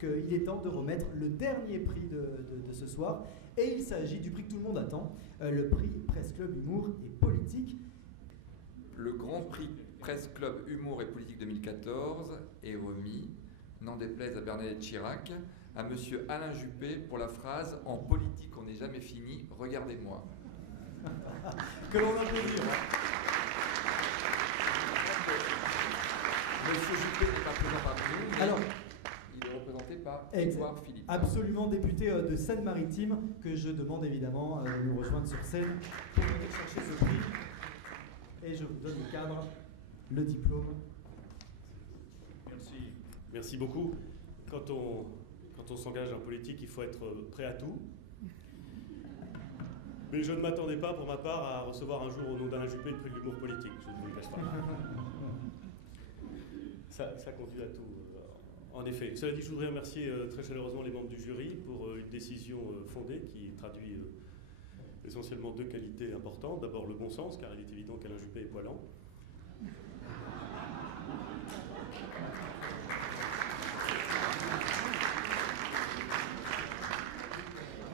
puisqu'il est temps de remettre le dernier prix de ce soir. Et il s'agit du prix que tout le monde attend, le prix Presse Club Humour et Politique. Le Grand Prix Presse Club Humour et Politique 2014 est remis, n'en déplaise à Bernadette Chirac, à monsieur Alain Juppé pour la phrase « En politique, on n'est jamais fini, regardez-moi ». Que l'on applaudit. Monsieur Juppé n'est pas présent parmi nous, mais Alors, il est représenté par exact. Édouard Philippe. Absolument, député de Seine-Maritime, que je demande évidemment de nous rejoindre sur scène pour venir chercher ce prix. Et je vous donne le cadre, le diplôme. Merci. Merci beaucoup. Quand on s'engage en politique, il faut être prêt à tout. Mais je ne m'attendais pas, pour ma part, à recevoir un jour au nom d'Alain Juppé le prix de l'humour politique. Je ne vous le cache pas. Ça conduit à tout, en effet. Cela dit, je voudrais remercier très chaleureusement les membres du jury pour une décision fondée qui traduit essentiellement deux qualités importantes. D'abord le bon sens, car il est évident qu'Alain Juppé est poilant.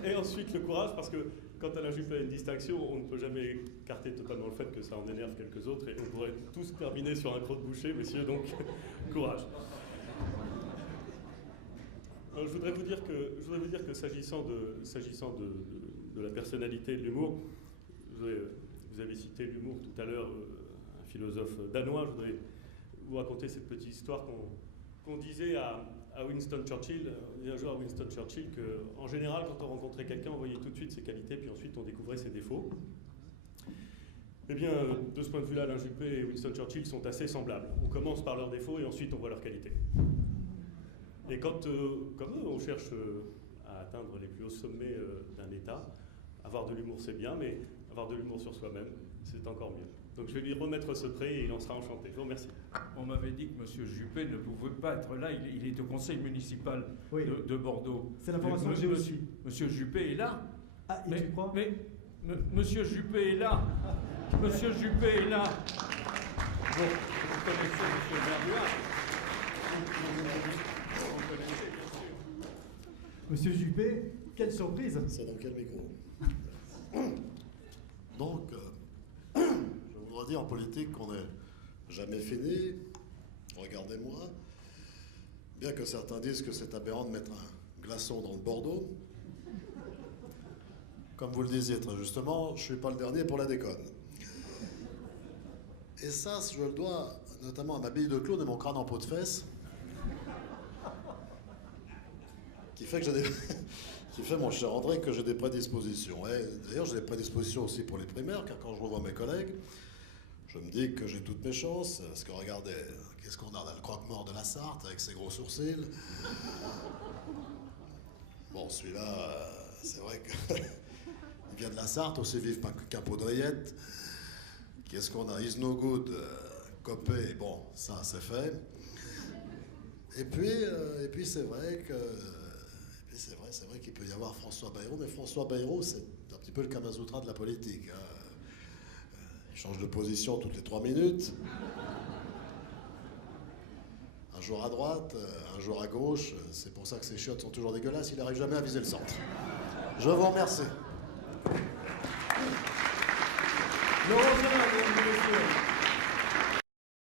Et ensuite le courage, parce que quand Alain Juppé a une distinction, on ne peut jamais écarter totalement le fait que ça en énerve quelques autres, et on pourrait tous terminer sur un croc de boucher, messieurs, donc courage. Alors, je voudrais vous dire que s'agissant de la personnalité de l'humour, vous avez cité l'humour tout à l'heure, un philosophe danois. Je voudrais vous raconter cette petite histoire qu'on disait à Winston Churchill. On disait un jour à Winston Churchill qu'en général, quand on rencontrait quelqu'un, on voyait tout de suite ses qualités, puis ensuite on découvrait ses défauts. Eh bien, de ce point de vue-là, Alain Juppé et Winston Churchill sont assez semblables. On commence par leurs défauts et ensuite on voit leurs qualités. Et quand, comme eux, on cherche à atteindre les plus hauts sommets d'un État, avoir de l'humour c'est bien, mais avoir de l'humour sur soi-même, c'est encore mieux. Donc je vais lui remettre ce prix et il en sera enchanté. Je vous remercie. On m'avait dit que M. Juppé ne pouvait pas être là, il est au conseil municipal Oui. de Bordeaux. C'est l'information que j'ai aussi. Monsieur Juppé est là. Ah, et tu crois? Mais Monsieur Juppé est là. Monsieur Juppé est là. Bon, vous connaissez M. Verduard. Vous connaissez, bien sûr. Monsieur Juppé, quelle surprise! C'est dans quel micro? Donc, je voudrais dire en politique qu'on n'est jamais fini. Regardez-moi. Bien que certains disent que c'est aberrant de mettre un glaçon dans le Bordeaux. Comme vous le disiez très justement, je ne suis pas le dernier pour la déconne. Et ça, je le dois notamment à ma bille de clown et mon crâne en peau de fesse. Qui fait que j'ai des... qui fait, mon cher André, que j'ai des prédispositions. Et d'ailleurs, j'ai des prédispositions aussi pour les primaires, car quand je revois mes collègues, je me dis que j'ai toutes mes chances, parce que regardez, qu'est-ce qu'on a dans le croque-mort de la Sarthe, avec ses gros sourcils. Bon, celui-là, c'est vrai qu'il vient de la Sarthe, aussi vif qu'un pot de rillettes. Qu'est-ce qu'on a? Is no good, Copé, bon, ça, c'est fait. Et puis c'est vrai que... C'est vrai qu'il peut y avoir François Bayrou, mais François Bayrou, c'est un petit peu le Kamasutra de la politique. Hein. Il change de position toutes les 3 minutes. Un jour à droite, un jour à gauche. C'est pour ça que ses chiottes sont toujours dégueulasses. Il n'arrive jamais à viser le centre. Je vous remercie. Laurent Gérard, mesdames et messieurs.